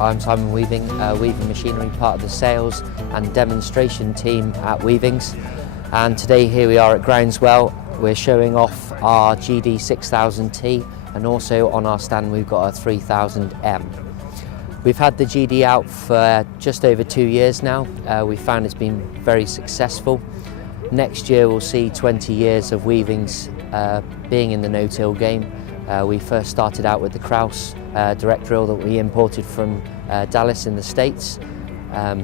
I'm Simon Weaving, Weaving Machinery, part of the sales and demonstration team at Weavings. And today here we are at Groundswell. We're showing off our GD6000T, and also on our stand we've got a 3000M. We've had the GD out for just over 2 years now. We found it's been very successful. Next year we'll see 20 years of Weavings being in the no-till game. We first started out with the Kraus direct drill that we imported from Dallas in the States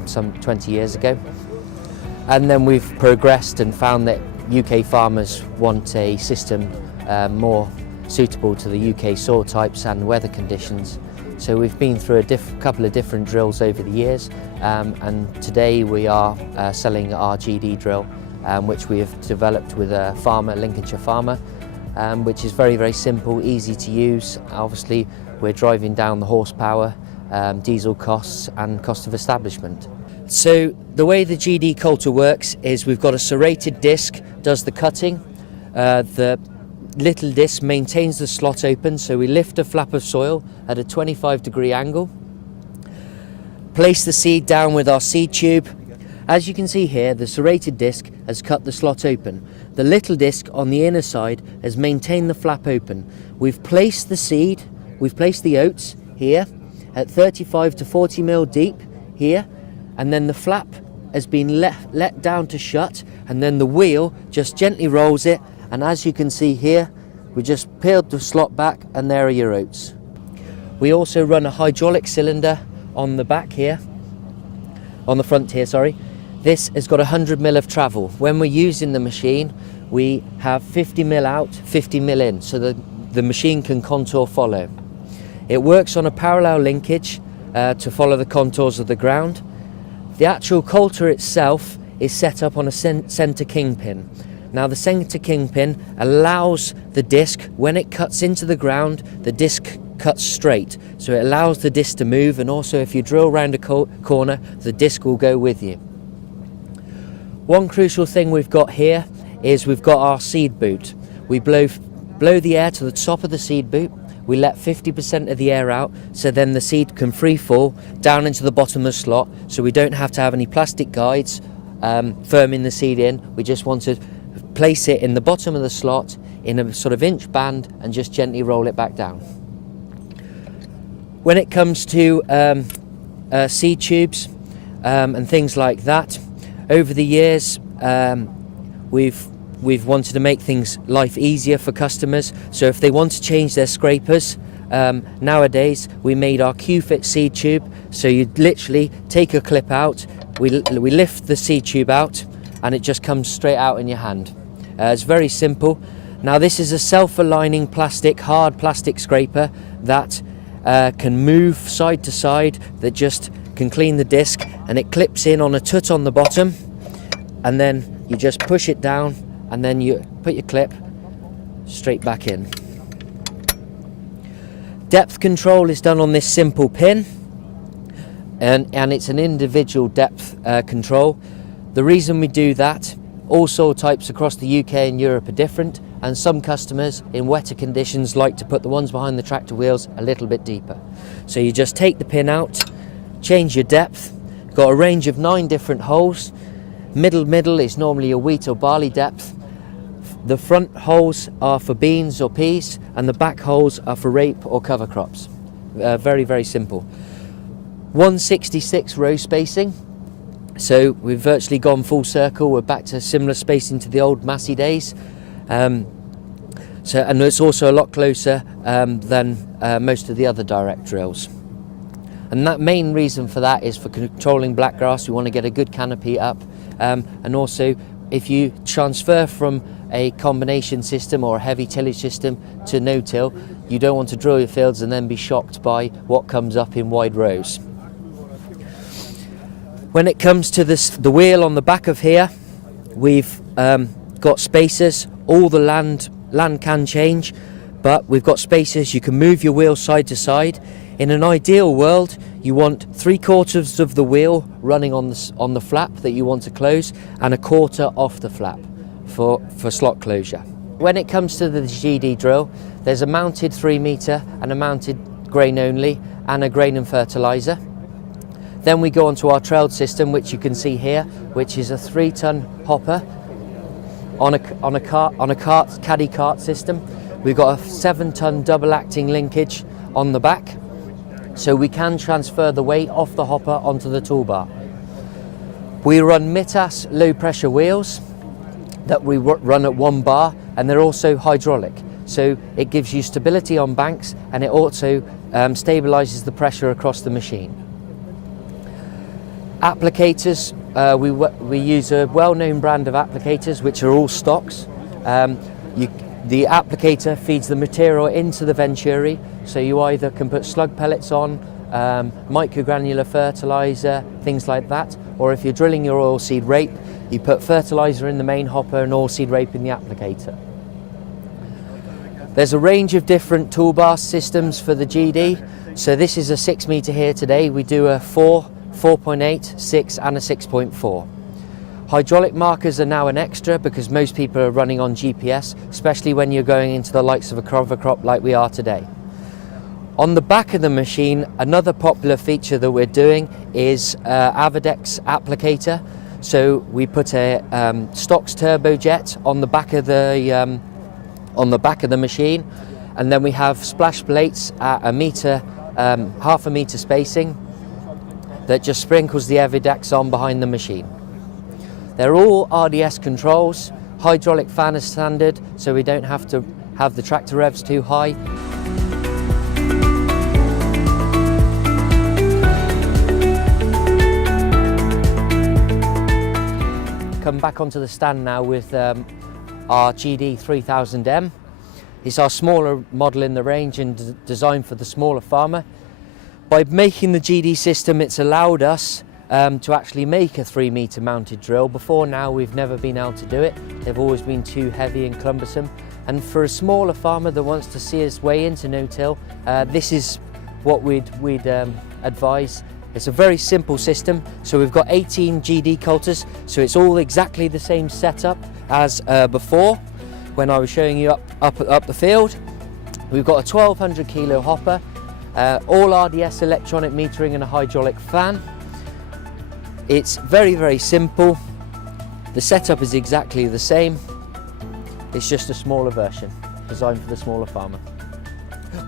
some 20 years ago. And then we've progressed and found that UK farmers want a system more suitable to the UK soil types and weather conditions. So we've been through a couple of different drills over the years, and today we are selling our GD drill, which we have developed with a farmer, Lincolnshire farmer, which is very, very simple, easy to use. Obviously, we're driving down the horsepower, diesel costs and cost of establishment. So the way the GD coulter works is we've got a serrated disc, does the cutting. The little disc maintains the slot open, so we lift a flap of soil at a 25-degree angle, place the seed down with our seed tube. As you can see here, the serrated disc has cut the slot open. The little disc on the inner side has maintained the flap open. We've placed the seed, we've placed the oats here at 35 to 40 mil deep here, and then the flap has been let down to shut, and then the wheel just gently rolls it, and as you can see here, we just peeled the slot back and there are your oats. We also run a hydraulic cylinder on the back here, on the front here, sorry. This has got 100 mil of travel. When we're using the machine, we have 50 mil out, 50 mil in, so the machine can contour follow. It works on a parallel linkage to follow the contours of the ground. The actual coulter itself is set up on a center kingpin. Now the center kingpin allows the disc, when it cuts into the ground, the disc cuts straight. So it allows the disc to move, and also if you drill around a corner, the disc will go with you. One crucial thing we've got here is we've got our seed boot. We blow the air to the top of the seed boot. We let 50% of the air out, so then the seed can free fall down into the bottom of the slot, so we don't have to have any plastic guides firming the seed in. We just want to place it in the bottom of the slot in a sort of inch band and just gently roll it back down. When it comes to seed tubes and things like that, over the years we've wanted to make life easier for customers. So if they want to change their scrapers, nowadays we made our Q-fit seed tube. So you literally take a clip out, we lift the seed tube out, and it just comes straight out in your hand. It's very simple. Now this is a self-aligning plastic, hard plastic scraper that can move side to side, that just can clean the disc, and it clips in on a tut on the bottom, and then you just push it down, and then you put your clip straight back in. Depth control is done on this simple pin, and it's an individual depth control. The reason we do that, all soil types across the UK and Europe are different, and some customers in wetter conditions like to put the ones behind the tractor wheels a little bit deeper. So you just take the pin out, change your depth. Got a range of 9 different holes. Middle is normally your wheat or barley depth. The front holes are for beans or peas, and the back holes are for rape or cover crops. Very, very simple. 166 row spacing. So we've virtually gone full circle. We're back to similar spacing to the old Massey days. And it's also a lot closer than most of the other direct drills. And that main reason for that is for controlling blackgrass. We want to get a good canopy up, and also if you transfer from a combination system or a heavy tillage system to no-till, you don't want to drill your fields and then be shocked by what comes up in wide rows. When it comes to the wheel on the back of here, we've got spacers. All the land can change, but we've got spacers. You can move your wheel side to side. In an ideal world, you want 3/4 of the wheel running on the flap that you want to close, and 1/4 off the flap for slot closure. When it comes to the GD drill, there's a mounted 3 metre and a mounted grain only, and a grain and fertiliser. Then we go onto our trailed system, which you can see here, which is a 3-ton hopper on a caddy cart system. We've got a 7-ton double acting linkage on the back, so we can transfer the weight off the hopper onto the toolbar. We run Mitas low pressure wheels that we run at 1 bar, and they're also hydraulic, so it gives you stability on banks, and it also stabilizes the pressure across the machine. Applicators, we use a well-known brand of applicators which are all stocks. The applicator feeds the material into the venturi, so you either can put slug pellets on, microgranular fertilizer, things like that, or if you're drilling your oilseed rape, you put fertilizer in the main hopper and oilseed rape in the applicator. There's a range of different toolbar systems for the GD. So this is a 6 metre here today. We do a 4, 4.8, 6 and a 6.4. Hydraulic markers are now an extra because most people are running on GPS, especially when you're going into the likes of a cover crop like we are today. On the back of the machine, another popular feature that we're doing is Avid X Applicator. So we put a Stox turbojet on the back of the machine, and then we have splash plates at a metre, half a metre spacing that just sprinkles the Avid X on behind the machine. They're all RDS controls, hydraulic fan is standard, so we don't have to have the tractor revs too high. Come back onto the stand now with our GD6000M. It's our smaller model in the range and designed for the smaller farmer. By making the GD system, it's allowed us to actually make a 3 metre mounted drill. Before now, we've never been able to do it. They've always been too heavy and cumbersome. And for a smaller farmer that wants to see his way into no-till, this is what we'd advise. It's a very simple system. So we've got 18 GD coulters, so it's all exactly the same setup as before when I was showing you up the field. We've got a 1200 kilo hopper, all RDS electronic metering and a hydraulic fan. It's very, very simple. The setup is exactly the same. It's just a smaller version, designed for the smaller farmer.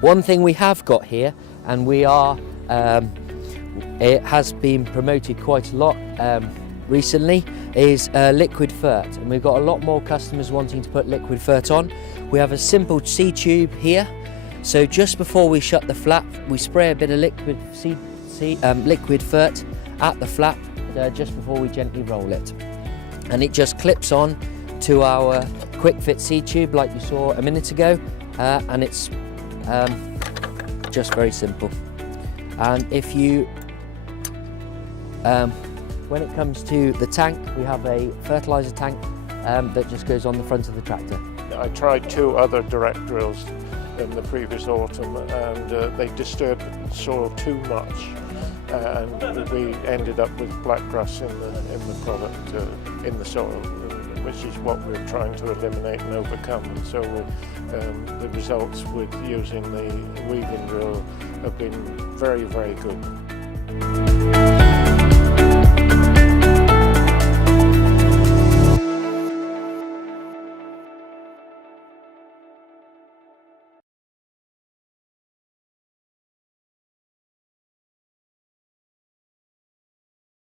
One thing we have got here, and we are, it has been promoted quite a lot recently, is liquid fert, and we've got a lot more customers wanting to put liquid fert on. We have a simple C-tube here, so just before we shut the flap, we spray a bit of liquid fert at the flap just before we gently roll it, and it just clips on to our quick fit C-tube like you saw a minute ago, and it's just very simple. And if you when it comes to the tank, we have a fertilizer tank that just goes on the front of the tractor. I tried 2 other direct drills in the previous autumn, and they disturbed the soil too much, and we ended up with blackgrass in the product in the soil, which is what we're trying to eliminate and overcome. And so the results with using the weaving drill have been very, very good.